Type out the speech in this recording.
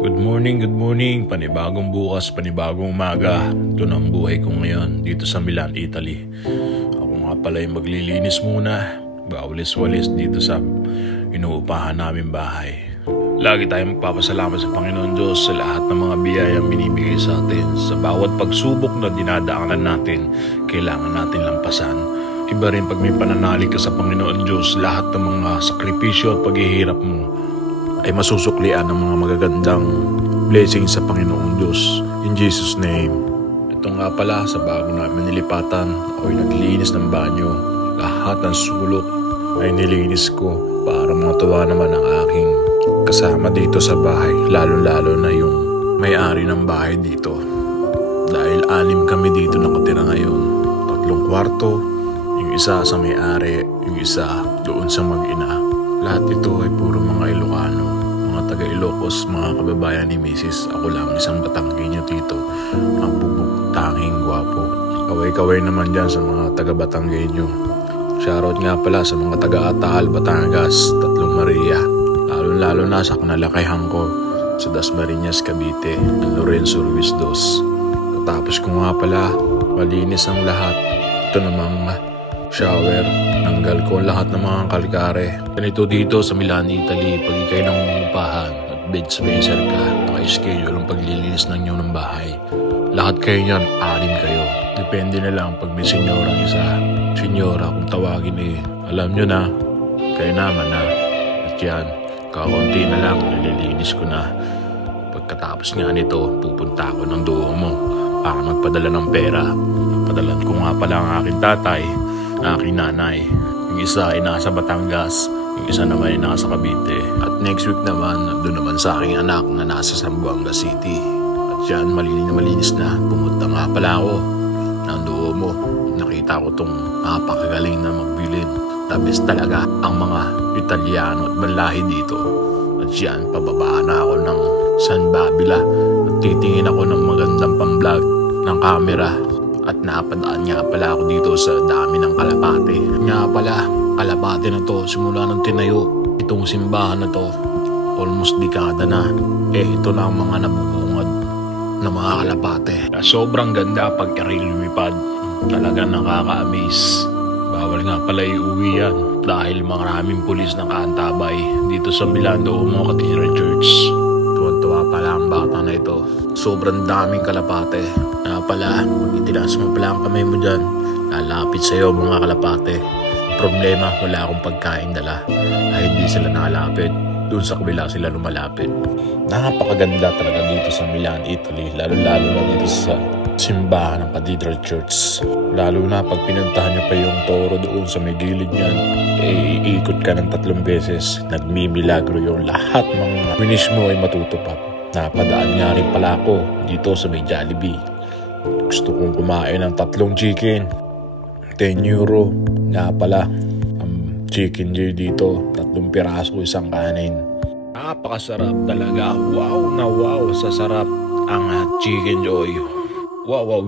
Good morning. Panibagong bukas, panibagong umaga. Ito na ang buhay ko ngayon dito sa Milan, Italy. Ako nga pala yung maglilinis muna, bawalis-walis dito sa inuupahan namin bahay. Lagi tayong magpapasalamat sa Panginoon Diyos sa lahat ng mga biyayang binibigay sa atin. Sa bawat pagsubok na dinadaanan natin, kailangan natin lampasan. Iba rin pag may pananalig ka sa Panginoon Diyos, lahat ng mga sakripisyo at paghihirap mo ay masusuklian ng mga magagandang blessings sa Panginoong Diyos. In Jesus' name. Ito nga pala, sa bago namin nilipatan, ako'y naglinis ng banyo. Lahat ng sulok ay nilinis ko para matuwa naman ang aking kasama dito sa bahay. Lalo-lalo na yung may-ari ng bahay dito. Dahil 6 kami dito nakatira ngayon. 3 kwarto, yung isa sa may-ari, yung isa doon sa mag-ina. Lahat ito ay puro mga Ilocano, mga taga-Ilocos, mga kababayan ni Mrs. Ako lang isang Batanggenyo dito, ang bubuk, tanging, gwapo. Kaway-kaway naman dyan sa mga taga-Batanggenyo. Shoutout nga pala sa mga taga-Ataal, Batangas, Tatlong Maria, lalo-lalo na sa kanalakayhan ko sa Dasmariñas, Cavite, Lorenzo Ruiz Dos. Tapos ko nga pala, malinis ang lahat. Ito namang shower, tanggal ko lahat ng mga kalkare. Ganito dito sa Milan, Italy, pag ikay nangungupahan at bed spacer ka, naka-schedule ang paglilinis ng inyo ng bahay. Lahat kayo niyan, 6 kayo. Depende na lang pag may senyorang isa. Senyora kung tawagin alam nyo na, kayo naman na. At yan, kakunti na lang, nililinis ko na. Pagkatapos nga nito, pupunta ako ng duo mo para magpadala ng pera. Padalan ko nga pala ang aking tatay, aking nanay. Yung isa ay nasa Batangas, yung isa naman ay nasa Cavite. At next week naman, doon naman sa aking anak na nasa Zamboanga City. At yan, malinis na. Pumunta nga pala ako ng duo mo. Nakita ko tong napakagaling na magbilin. Tapos talaga ang mga Italiano at banlahi dito. At yan, pababa na ako ng San Babila at titingin ako ng magandang pang-vlog ng camera. At napadaan nga pala ako dito sa dami ng kalapate. Nga pala, kalapate na to, simula nang tinayo itong simbahan na to, almost dekada na. Ito na ang mga nabubungad na mga kalapate. Sobrang ganda pag aray lumipad. Talagang nakaka-amaze. Bawal nga pala iuwi yan dahil maraming pulis na kaantabay dito sa Milan Duomo Cathedral Church. Tuwan-tuwa pala ang bata na ito. Sobrang daming kalapate. Nga pala, itilas mo pala ang kamay mo dyan, lalapit sa'yo mga kalapate. Problema, wala akong pagkain dala. Ay hindi sila nakalapit, doon sa kabila sila lumalapit. Napakaganda talaga dito sa Milan, Italy. Lalo-lalo na dito sa simbahan ng Cathedral Church. Lalo na pag pinuntahan nyo pa yung toro doon sa may gilid niyan, iikot ka ng 3 beses. Nagmimilagro yung lahat ng wish mo ay matutupad. Napadaan nga rin pala ako dito sa may Jollibee. Gusto kong kumain ng 3 chicken, 10 euro. Nga pala, ang chicken joy dito, 3 piraso, 1 kanin. Napakasarap talaga. Wow na wow sa sarap ang chicken joy. Wow.